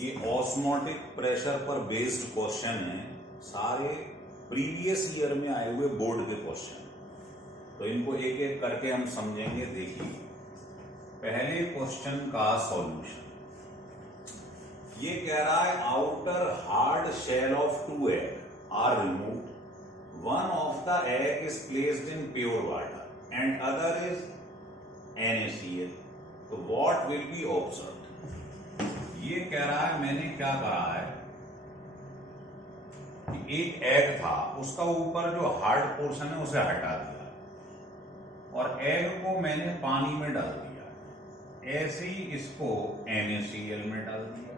ये osmotic pressure पर based question है, सारे प्रीवियस ईयर में आए हुए बोर्ड के क्वेश्चन। तो इनको एक एक करके हम समझेंगे। देखिए, पहले क्वेश्चन का सॉल्यूशन ये कह रहा है, outer hard shell of 2 egg are removed, one of the egg is placed in pure water and other is NaCl, तो व्हाट विल बी ऑब्जर्व्ड। ये कह रहा है, मैंने क्या करा है कि एक एग था, उसका ऊपर जो हार्ड पोर्शन है उसे हटा दिया और एग को मैंने पानी में डाल दिया। ऐसे ही इसको NaCl में डाल दिया,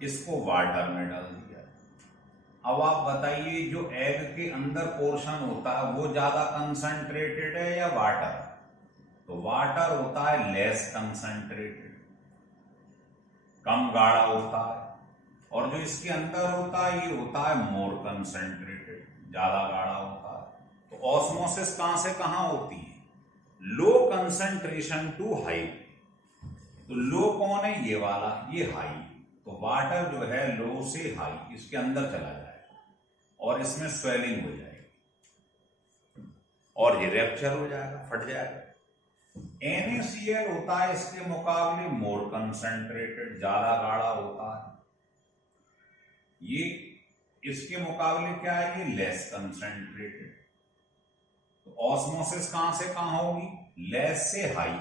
इसको वाटर में डाल दिया। अब आप बताइए, जो एग के अंदर पोर्शन होता है वो ज्यादा कंसंट्रेटेड है या वाटर? तो वाटर होता है लेस कंसंट्रेटेड, कम गाढ़ा होता है, और जो इसके अंदर होता है ये होता है मोर कंसंट्रेटेड, ज्यादा गाढ़ा होता है। तो ऑस्मोसिस कहां से कहां होती है? Low concentration to high. तो लो कौन है? ये वाला, ये हाई। तो वाटर जो है लो से हाई इसके अंदर चला जाएगा और इसमें स्वेलिंग हो जाएगी और ये रैप्चर हो जाएगा, फट जाएगा। NaCl होता है इसके मुकाबले मोर कंसंट्रेटेड, ज्यादा गाढ़ा होता है। ये इसके मुकाबले क्या है? ये लेस कंसंट्रेटेड। तो ऑस्मोसिस कहां से कहां होगी? लेस से हाई।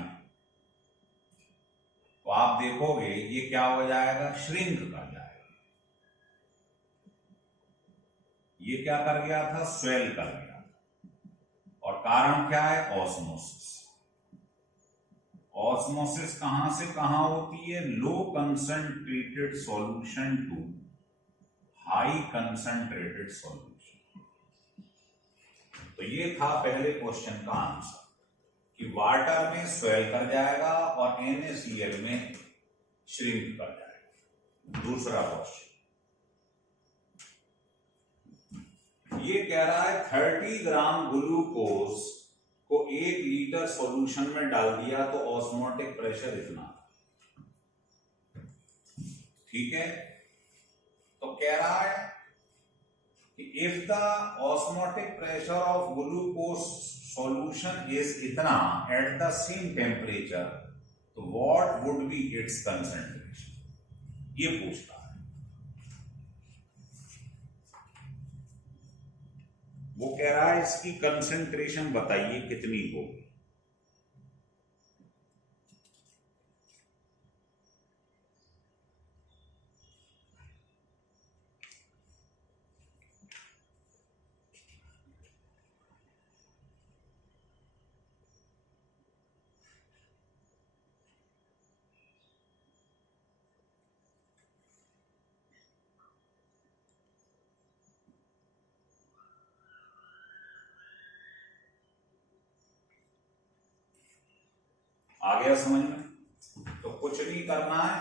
तो आप देखोगे ये क्या हो जाएगा? श्रिंक कर जाएगा। ये क्या कर गया था? स्वेल कर गया। और कारण क्या है? ऑस्मोसिस। ऑस्मोसिस कहां से कहां होती है? Low concentrated solution to high concentrated solution. तो ये था पहले क्वेश्चन का आंसर कि वाटर में स्वेल कर जाएगा और NaCl में श्रिंक कर जाएगा। दूसरा क्वेश्चन ये कह रहा है, 30 ग्राम ग्लूकोज को 1 लीटर सॉल्यूशन में डाल दिया तो ऑस्मोटिक प्रेशर इतना। ठीक है, तो कह रहा है कि if the osmotic pressure of glucose solution is इतना एट द सेम टेम्परेचर, तो what would be it's concentration, ये पूछता है। वो कह रहा है इसकी कंसंट्रेशन बताइए कितनी होगी। आ गया समझ में? तो कुछ नहीं करना है,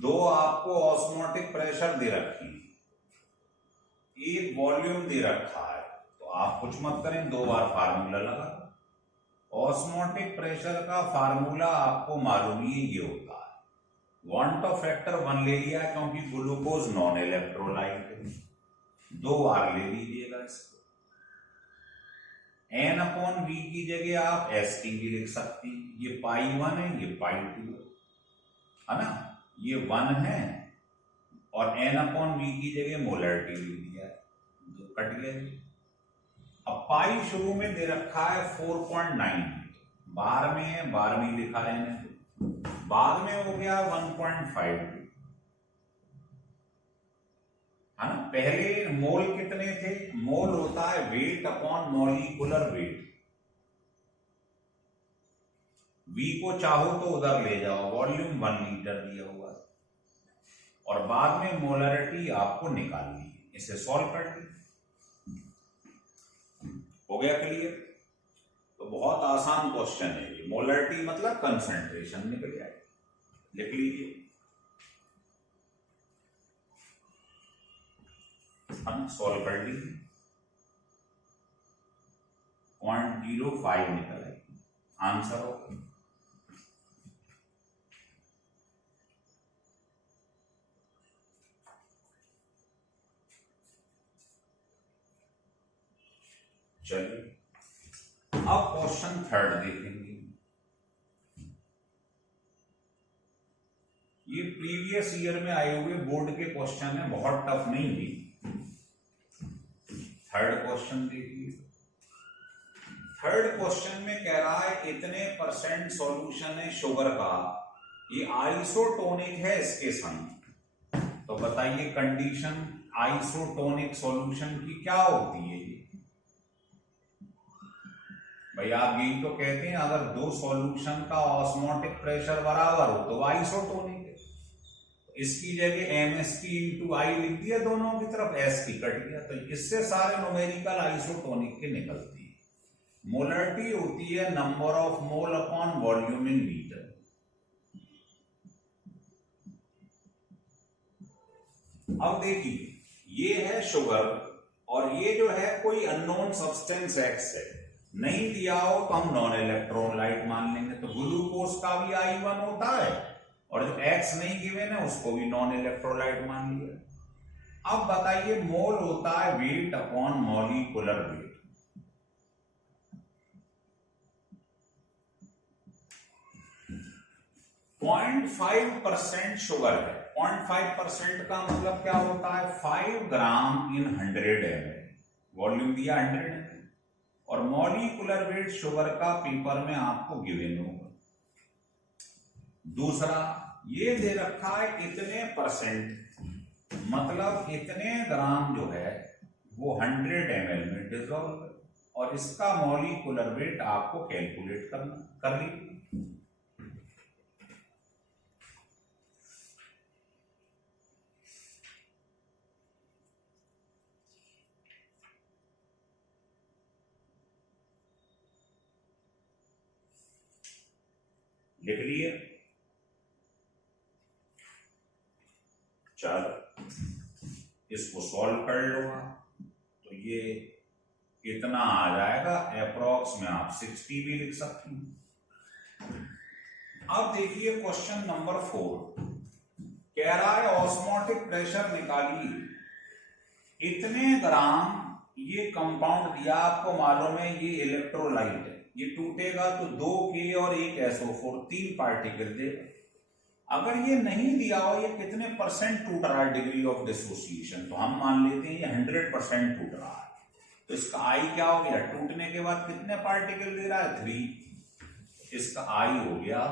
दो आपको ऑस्मोटिक प्रेशर दे रखी है, एक वॉल्यूम दे रखा है, तो आप कुछ मत करें, 2 बार फार्मूला लगा। ऑस्मोटिक प्रेशर का फार्मूला आपको मालूम ही ये होता है, वांट ऑफ फैक्टर 1 ले लिया क्योंकि ग्लूकोज नॉन इलेक्ट्रोलाइट है, 2 बार ले लीजिएगा इसको। N/V की जगह आप ST भी लिख सकती, ये π1 है, ये π2 है ना, ये 1 है और N/V की जगह मोलरिटी लिख दिया है, जो कट गया। अब पाई शुरू में दे रखा है 4.9, बार में है, बार में लिखा रहने दो, बाद में हो गया 1.5 है ना। पहले मोल कितने थे? मोल होता है weight upon molecular weight. V को चाहो तो उधर ले जाओ, वॉल्यूम 1 लीटर दिया हुआ है, और बाद में मोलरिटी आपको निकालनी है। इसे सॉल्व कर ली, हो गया क्लियर? तो बहुत आसान क्वेश्चन है ये। मोलरिटी मतलब कंसंट्रेशन निकल जाएगी, लिख लीजिए। हम सॉल्व कर लीजिए, 0.05 निकल आएगी आंसर होगा। चलिए अब क्वेश्चन थर्ड देखेंगे। ये प्रीवियस ईयर में आए हुए बोर्ड के क्वेश्चन है, बहुत टफ नहीं थी। थर्ड क्वेश्चन देखिए। थर्ड क्वेश्चन में कह रहा है इतने % सॉल्यूशन है शुगर का, ये आइसोटोनिक है इसके संग। तो बताइए कंडीशन आइसोटोनिक सॉल्यूशन की क्या होती है? भाई आप यही तो कहते हैं अगर दो सॉल्यूशन का ऑस्मोटिक प्रेशर बराबर हो तो आइसोटोनिक है। इसकी जगह MST इंटू आई लिख दिया, दोनों की तरफ S की कट गया, तो इससे सारे न्यूमेरिकल आइसोटोनिक के निकलती है। मोलरिटी होती है number of mole upon volume in litre. अब देखिए ये है शुगर और ये जो है कोई अननोन सब्सटेंस X है, नहीं दिया हो तो हम नॉन इलेक्ट्रोलाइट मान लेंगे। तो ग्लूकोज का भी I1 होता है और जो X नहीं गिवन है उसको भी नॉन इलेक्ट्रोलाइट मान लिया। अब बताइए मोल होता है weight upon molecular weight. .5% sugar है। 0.5% का मतलब क्या होता है? 5 ग्राम इन 100 ml। वॉल्यूम दिया 100 ml और मॉलिक्यूलर वेट शुगर का पेपर में आपको गिवन होगा। दूसरा ये दे रखा है इतने %, मतलब इतने ग्राम जो है वो 100 ml में डिसॉल्व है और इसका मॉलिक्यूलर वेट आपको कैलकुलेट कर लीजिए। लिख लिए? चलो इसको सॉल्व कर लो। तो ये कितना आ जाएगा? अप्रॉक्स में आप 60 भी लिख सकते हैं। अब देखिए क्वेश्चन नंबर 4 कह रहा है ऑस्मोटिक प्रेशर निकालिए। इतने ग्राम ये कंपाउंड दिया, आपको मालूम है ये इलेक्ट्रोलाइट है, ये टूटेगा तो 2K और 1 SO4 3 पार्टिकल देगा। अगर ये नहीं दिया हो ये कितने % टूट रहा है डिग्री ऑफ डिसोसिएशन, तो हम मान लेते हैं ये 100% टूट रहा है। तो इसका I क्या हो गया? टूटने के बाद कितने पार्टिकल दे रहा है? 3। इसका I हो गया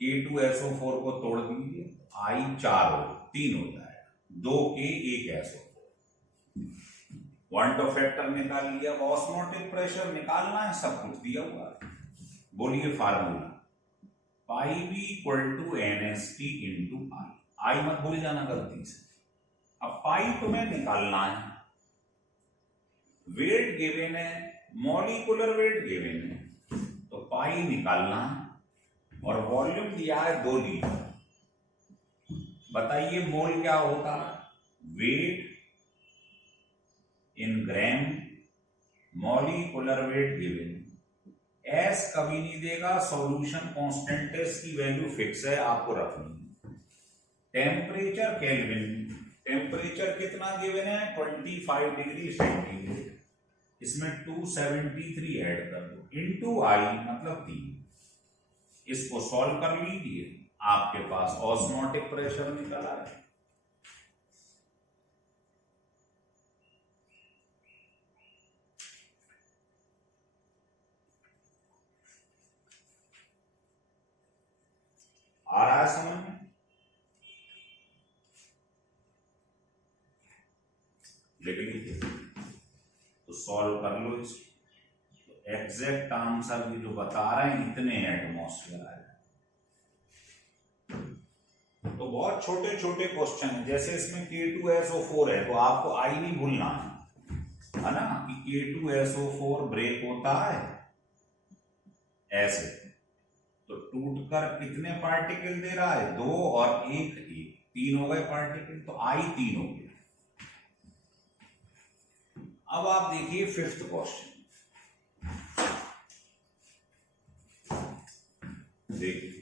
K2SO4 को तोड़ दीजिए, I 3 हो जाएगा, 2K 1 SO4। Point of factor निकाल लिया। ऑस्मोटिक प्रेशर निकालना है, सब कुछ दिया हुआ है। बोलिए formula πV = NST into I मत भूल जाना गलती से। अब पाई तुम्हें निकालना है, वेट गिवन है, मॉलिक्यूलर वेट गिवन है, तो पाई निकालना है और वॉल्यूम दिया है 2 लीटर। बताइए मोल क्या होता है? वेट इन ग्राम, मॉलिक्यूलर वेट गिवन। S कभी नहीं देगा, सॉल्यूशन कांस्टेंट है, इसकी वैल्यू फिक्स है, आपको रखनी है। टेम्परेचर केल्विन, टेम्परेचर कितना गिवन है? 25 डिग्री सेंटीग्रेड। इसमें 273 ऐड कर दो, इंटू I मतलब 3। इसको सॉल्व कर लीजिए, आपके पास ऑस्मोटिक प्रेशर निकल आए। आ रहा है समझ में? लिख लीजिए तो सॉल्व कर लो इसको। तो एग्जैक्ट आंसर भी जो बता रहे हैं इतने एटमॉस्फेयर आए। तो बहुत छोटे छोटे क्वेश्चन है, जैसे इसमें K2SO4 है तो आपको I नहीं भूलना है ना, कि K2SO4 ब्रेक होता है ऐसे। तो टूटकर कितने पार्टिकल दे रहा है? 2 और 1 3 हो गए पार्टिकल, तो I 3 हो गया। अब आप देखिए 5th क्वेश्चन। देखिए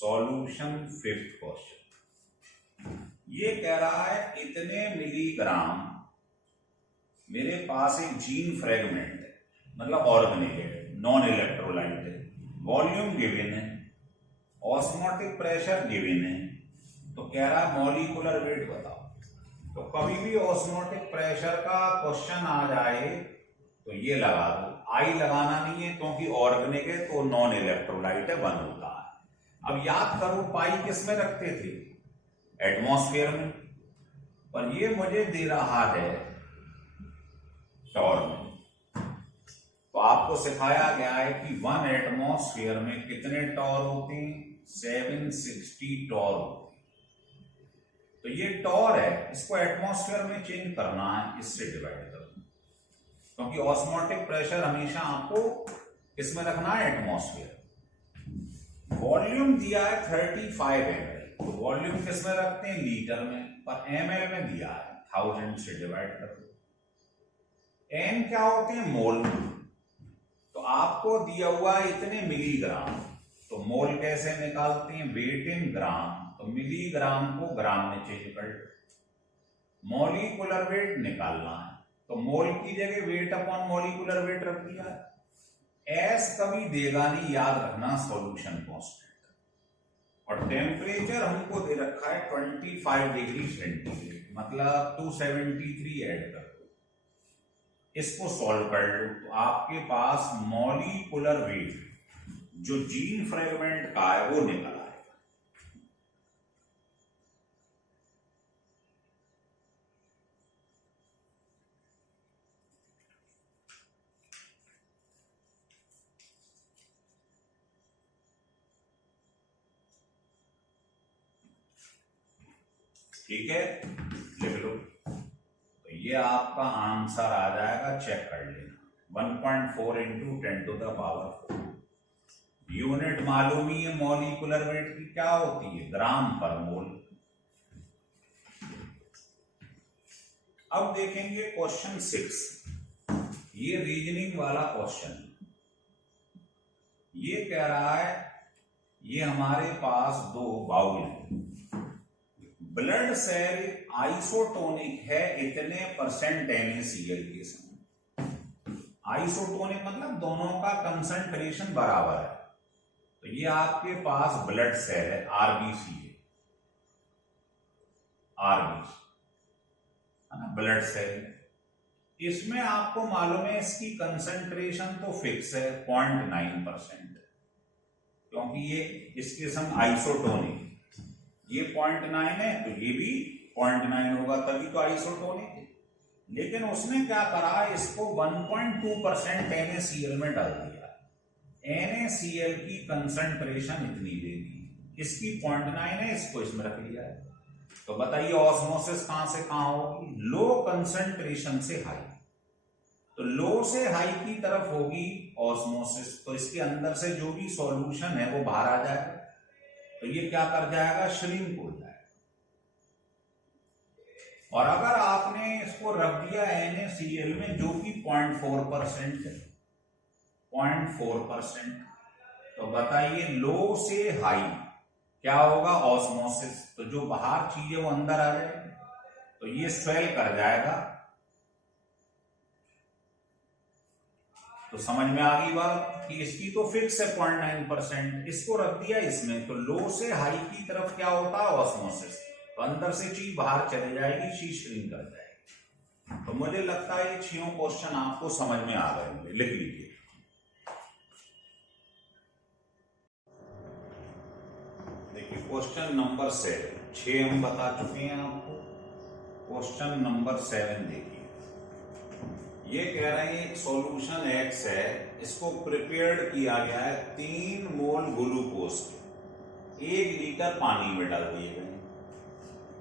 सॉल्यूशन फिफ्थ क्वेश्चन। ये कह रहा है इतने मिलीग्राम, मेरे पास एक जीन फ्रेगमेंट है, मतलब ऑर्गेनिक है, नॉन इलेक्ट्रोलाइट है, वॉल्यूम गिवन है, ऑस्मोटिक प्रेशर गिवन है, तो कह रहा है मॉलिक्यूलर वेट बताओ। तो कभी भी ऑस्मोटिक प्रेशर का क्वेश्चन आ जाए तो ये लगा दो, आई लगाना नहीं है क्योंकि ऑर्गेनिक है तो नॉन इलेक्ट्रोलाइट है, वन होता है। अब याद करो पाई किस में रखते थे, एटमॉस्फेयर में, पर ये मुझे दे रहा है टॉर में। तो आपको सिखाया गया है कि 1 एटमॉस्फेयर में कितने टॉर होते हैं, 760 टॉर होते हैं। तो ये टॉर है, इसको एटमॉस्फेयर में चेंज करना है, इससे डिवाइड करो, क्योंकि ऑस्मोटिक प्रेशर हमेशा आपको इसमें रखना है, एटमॉस्फेयर। वॉल्यूम दिया है 35 ml, तो वॉल्यूम किस में रखते हैं, लीटर में, पर ml में दिया है, 1000 से डिवाइड कर दो। n क्या होते हैं, मोल। तो आपको दिया हुआ है इतने मिलीग्राम, तो मोल कैसे निकालते हैं, वेट इन ग्राम, तो मिलीग्राम को ग्राम में चेंज कर लो। मॉलिक्यूलर वेट निकालना है, तो मोल की जगह वेट अपॉन मॉलिक्यूलर वेट रख दिया। एस कभी देगा नहीं, याद रखना, सॉल्यूशन कांस्टेंट। और टेम्परेचर हमको दे रखा है 25 डिग्री सेंटीग्रेड, मतलब 273 ऐड कर दो। इसको सॉल्व कर लो तो आपके पास मॉलिक्यूलर वेट जो जीन फ्रेगमेंट का है वो निकल आएगा। ठीक है, लिख लो। तो ये आपका आंसर आ जाएगा, चेक कर लेना, 1.4 × 10⁻⁴। यूनिट मालूम ही है मॉलिक्यूलर वेट की, क्या होती है, ग्राम पर मोल। अब देखेंगे क्वेश्चन 6, ये रीजनिंग वाला क्वेश्चन। ये कह रहा है, ये हमारे पास 2 बाउल है, ब्लड सेल आइसोटोनिक है इतने % NaCl के साथ। आइसोटोनिक मतलब दोनों का कंसंट्रेशन बराबर है। तो ये आपके पास ब्लड सेल है, आरबीसी है, आरबीसी है ना, ब्लड सेल। इसमें आपको मालूम है इसकी कंसंट्रेशन तो फिक्स है 0.9%, क्योंकि ये इसके संग आइसोटोनिक, ये 0.9 है तो ये भी 0.9 होगा, तभी तो आइसोटोनिक है। लेकिन उसने क्या करा, इसको 1.2% NaCl में डाल दिया। NaCl की कंसंट्रेशन इतनी दे दी, इसकी 0.9 है, इसको इसमें रख लिया है। तो बताइए ऑस्मोसिस कहां से कहां होगी, लो कंसंट्रेशन से हाई। तो लो से हाई की तरफ होगी ऑस्मोसिस, तो इसके अंदर से जो भी सॉल्यूशन है वो बाहर आ जाएगा। तो ये क्या कर जाएगा, श्रिंक हो जाएगा। और अगर आपने इसको रख दिया NaCl में जो कि 0.4% है, 0.4%, तो बताइए लो से हाई क्या होगा, ऑस्मोसिस। तो जो बाहर चीज है वो अंदर आ जाएगी, तो ये स्वेल कर जाएगा। तो समझ में आ गई बात कि इसकी तो फिक्स है 0.9%, इसको रख दिया इसमें, तो लो से हाई की तरफ क्या होता है, ऑस्मोसिस। तो अंदर से चीज बाहर चली जाएगी, चीज श्रिंक कर जाएगी। तो मुझे लगता है ये 6 क्वेश्चन आपको समझ में आ गए होंगे, लिख लीजिए। देखिए क्वेश्चन नंबर 7, 6 हम बता चुके हैं आपको। क्वेश्चन नंबर 7 देखिए, ये कह रहे हैं एक सॉल्यूशन X है, इसको प्रिपेयर्ड किया गया है 3 मोल ग्लूकोज के 1 लीटर पानी में डाल दिए गए।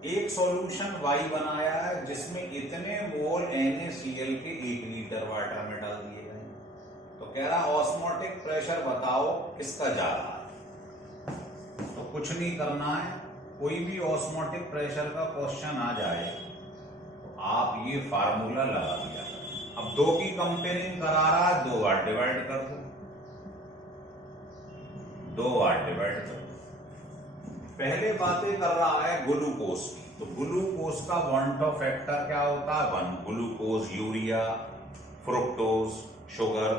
एक सॉल्यूशन Y बनाया है जिसमें इतने मोल NaCl के 1 लीटर वाटर में डाल दिए गए। तो कह रहा ऑस्मोटिक प्रेशर बताओ किसका जा रहा है। तो कुछ नहीं करना है, कोई भी ऑस्मोटिक प्रेशर का क्वेश्चन आ जाए तो आप ये फार्मूला लगा दिया। अब 2 की कंपेयरिंग करा रहा है, 2 बार डिवाइड कर दो, 2 बार डिवाइड कर दो। पहले बातें कर रहा है ग्लूकोज की, तो ग्लूकोज का वांट ऑफ फैक्टर क्या होता है 1, glucose, urea, fructose, sugar,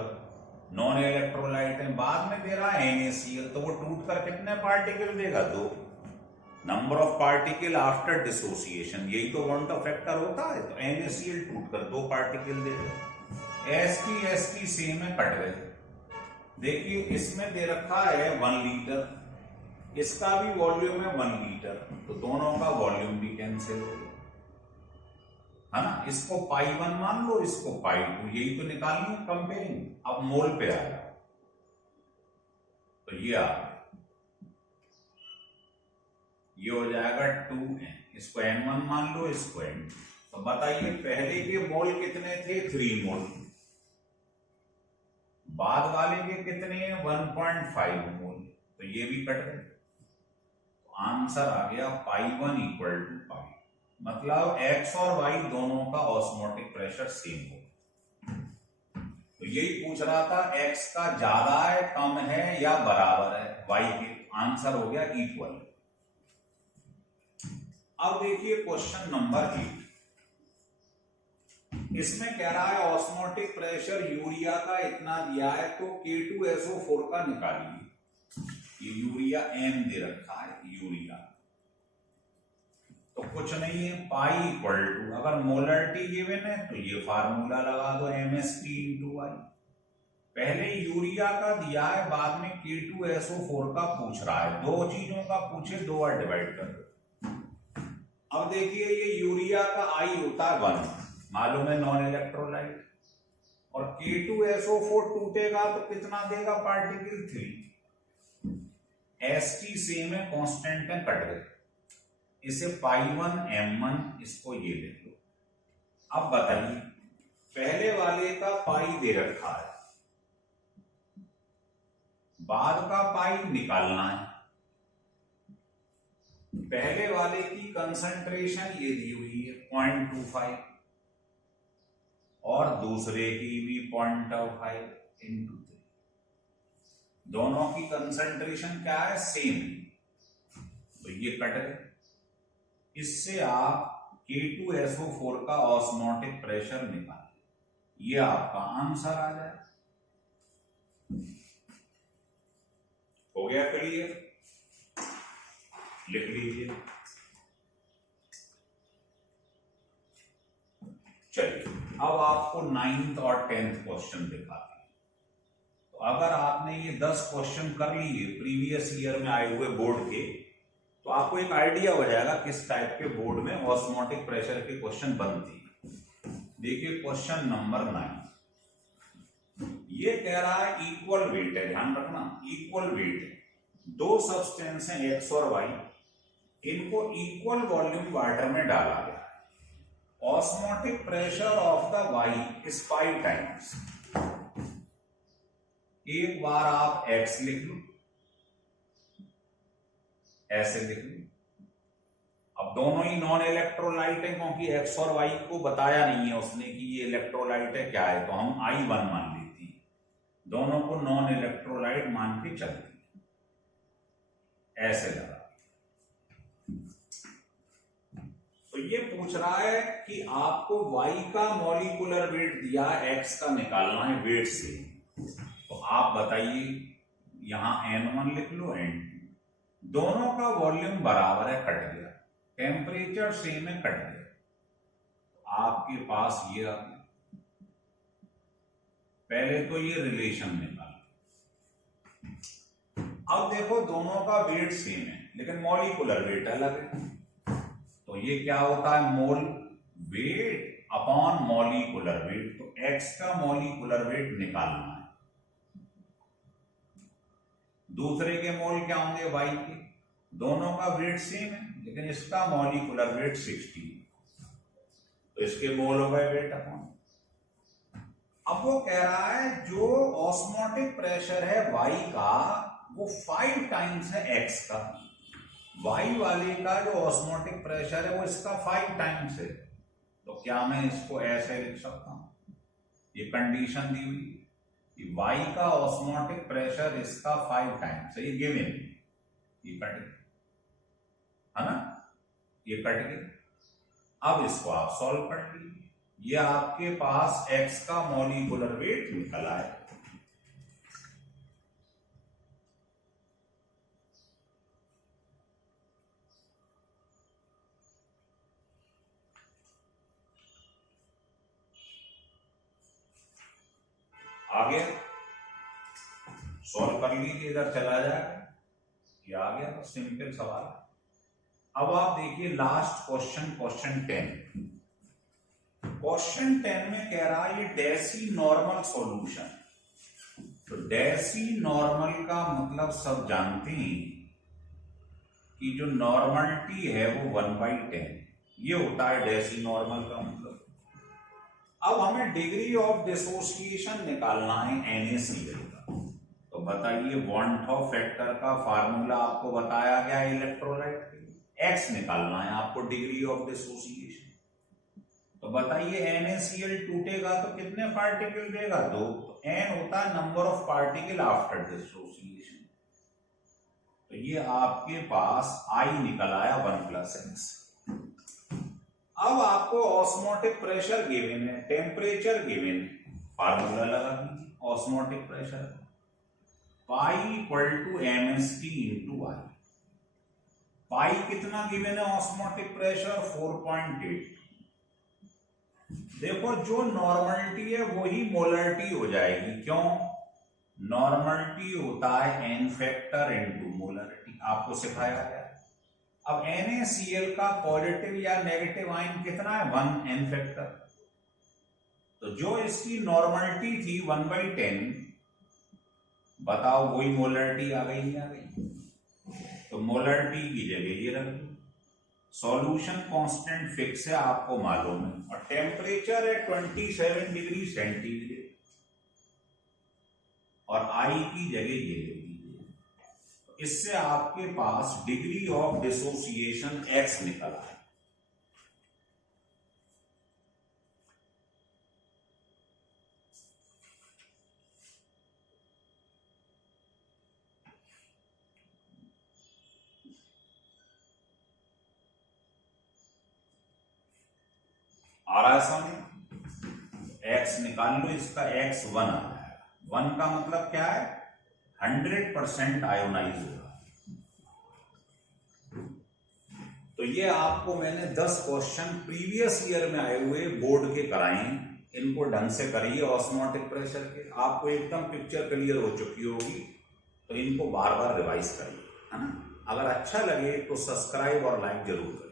non electrolyte है। बाद में दे रहा है NaCl, तो वो टूट कर कितने पार्टिकल देगा 2, number of particle after dissociation, यही तो वांट ऑफ फैक्टर होता है। तो NaCl टूट कर 2 पार्टिकल देगा। एस की सेम है, कट गए। देखिए इसमें दे रखा है 1 लीटर, इसका भी वॉल्यूम है 1 लीटर, तो दोनों का वॉल्यूम भी कैंसिल हो गया, है ना। इसको π1 मान लो, इसको π2, यही तो निकालनी है कंपेयरिंग। अब मोल पे आया, तो ये आ गया, ये हो जाएगा 2n, इसको n1 मान लो, इसको n2। तो बताइए पहले के मोल कितने थे 3 मोल, बाद वाले के कितने हैं 1.5 मोल, तो ये भी कट गए। आंसर आ गया π1 = π, मतलब x और y दोनों का ऑस्मोटिक प्रेशर सेम हो। तो यही पूछ रहा था x का ज्यादा है, कम है या बराबर है y के, आंसर हो गया इक्वल। अब देखिए क्वेश्चन नंबर 8, इसमें कह रहा है ऑस्मोटिक प्रेशर यूरिया का इतना दिया है, तो K2SO4 का निकालिए। ये यूरिया M दे रखा है, यूरिया तो कुछ नहीं है, π = अगर मोलरिटी गिवन है तो ये फार्मूला लगा दो MsP/Y। पहले यूरिया का दिया है, बाद में K2SO4 का पूछ रहा है, 2 चीजों का पूछे, 2 बार डिवाइड कर दो। अब देखिए ये यूरिया का I होता है 1, मालूम है नॉन इलेक्ट्रोलाइट, और K2SO4 टूटेगा तो कितना देगा पार्टिकल 3। ST सेम है, कांस्टेंट है, कट गए, इसे π1 M1, इसको ये लिख लो। अब बताइए पहले वाले का पाई दे रखा है, बाद का पाई निकालना है। पहले वाले की कंसंट्रेशन ये दी हुई है 0.25, और दूसरे की भी 0.5 × 3, दोनों की कंसंट्रेशन क्या है सेम, तो ये कट गए। इससे आप K2SO4 का ऑस्मोटिक प्रेशर निकालें, ये आपका आंसर आ जाए। हो गया क्लियर, लिख लीजिए। चलिए अब आपको 9th और 10th क्वेश्चन दिखाते हैं। तो अगर आपने ये 10 क्वेश्चन कर लिए प्रीवियस ईयर में आए हुए बोर्ड के, तो आपको एक आइडिया हो जाएगा किस टाइप के बोर्ड में ऑस्मोटिक प्रेशर के क्वेश्चन बनते हैं। देखिए क्वेश्चन नंबर 9, ये कह रहा है इक्वल वेट है, ध्यान रखना इक्वल वेट है, 2 सब्सटेंस हैं X और Y, इनको इक्वल वॉल्यूम वाटर में डाला गया, osmotic pressure of the Y is 5 times. एक बार आप X लिख लो, ऐसे लिख लो। अब दोनों ही नॉन इलेक्ट्रोलाइट है, क्योंकि X और Y को बताया नहीं है उसने कि ये इलेक्ट्रोलाइट है क्या है, तो हम I1 मान लेते हैं, दोनों को नॉन इलेक्ट्रोलाइट मान के चलते हैं, ऐसे लगा। तो ये पूछ रहा है कि आपको Y का मॉलिक्यूलर वेट दिया, X का निकालना है वेट से। तो आप बताइए, यहां N1 लिख लो, N2, दोनों का वॉल्यूम बराबर है, कट गया, टेम्परेचर सेम है, कट गया, तो आपके पास ये आ गया। पहले तो ये रिलेशन निकाल, अब देखो दोनों का वेट सेम है लेकिन मॉलिक्यूलर वेट अलग है, तो ये क्या होता है मोल वेट अपॉन मॉलिक्यूलर वेट। तो X का मॉलिक्यूलर वेट निकालना है, दूसरे के मोल क्या होंगे Y के, दोनों का वेट सेम है लेकिन इसका मॉलिक्यूलर वेट 60, तो इसके मोल हो गए वेट अपॉन। अब वो कह रहा है जो ऑस्मोटिक प्रेशर है Y का वो 5 टाइम्स है X का, Y वाले का जो ऑस्मोटिक प्रेशर है वो इसका 5 टाइम्स है, तो क्या मैं इसको ऐसे लिख सकता हूं, ये कंडीशन दी हुई कि Y का ऑस्मोटिक प्रेशर इसका 5 टाइम्स है, ये गिवन, ये कट। है ना, ये कट गया। अब इसको आप सॉल्व कर लीजिए, ये आपके पास x का मॉलिक्यूलर वेट निकल आए। आगे सॉल्व कर लीजिए, इधर चला जाएगा, ये आ गया। तो सिंपल सवाल। अब आप देखिए लास्ट क्वेश्चन, क्वेश्चन 10। क्वेश्चन 10 में कह रहा है ये डेसी नॉर्मल सॉल्यूशन। तो डेसी नॉर्मल का मतलब सब जानते हैं कि जो नॉर्मलिटी है वो 1/10, ये होता है डेसी नॉर्मल का मतलब। अब हमें डिग्री ऑफ डिसोसिएशन निकालना है NaCl का। तो बताइए, वॉन ऑफ फैक्टर का फार्मूला आपको बताया गया इलेक्ट्रोलाइट के लिए, x निकालना है आपको, डिग्री ऑफ डिसोसिएशन। तो बताइए NaCl टूटेगा तो कितने पार्टिकल देगा? 2। तो n होता है number of particle after dissociation. तो ये आपके पास I निकल आया 1+x। अब आपको ऑस्मोटिक प्रेशर गिवन है, टेम्परेचर गिवन है, फार्मूला लगा दीजिए osmotic pressure, pi equal to mst into I. Pi कितना गिवन है ऑस्मोटिक प्रेशर? 4.8। देखो जो नॉर्मलिटी है वही मोलरिटी हो जाएगी। क्यों? नॉर्मलिटी होता है n फैक्टर इनटू मोलरिटी, आपको सिखाया गया। अब NaCl का पॉजिटिव या नेगेटिव आयन कितना है? 1 n फैक्टर। तो जो इसकी नॉर्मलिटी थी 1/10, बताओ वही मोलरिटी आ गई, नहीं आ गई? तो मोलरिटी की जगह ये रख दो। सॉल्यूशन कांस्टेंट फिक्स है, आपको मालूम है, और टेम्परेचर है 27 डिग्री सेंटीग्रेड, और I की जगह ये ले लीजिए। इससे आपके पास डिग्री ऑफ डिसोसिएशन x निकला है। आ रहा है सामने? x निकाल लो, इसका x 1 आ जाएगा। 1 का मतलब क्या है? 100% आयोनाइज होगा। तो ये आपको मैंने 10 क्वेश्चन प्रीवियस ईयर में आए हुए बोर्ड के कराए, इनको ढंग से करिए ऑस्मोटिक प्रेशर के, आपको एकदम पिक्चर क्लियर हो चुकी होगी। तो इनको बार बार रिवाइज करिए, है ना। अगर अच्छा लगे तो सब्सक्राइब और लाइक जरूर करिए।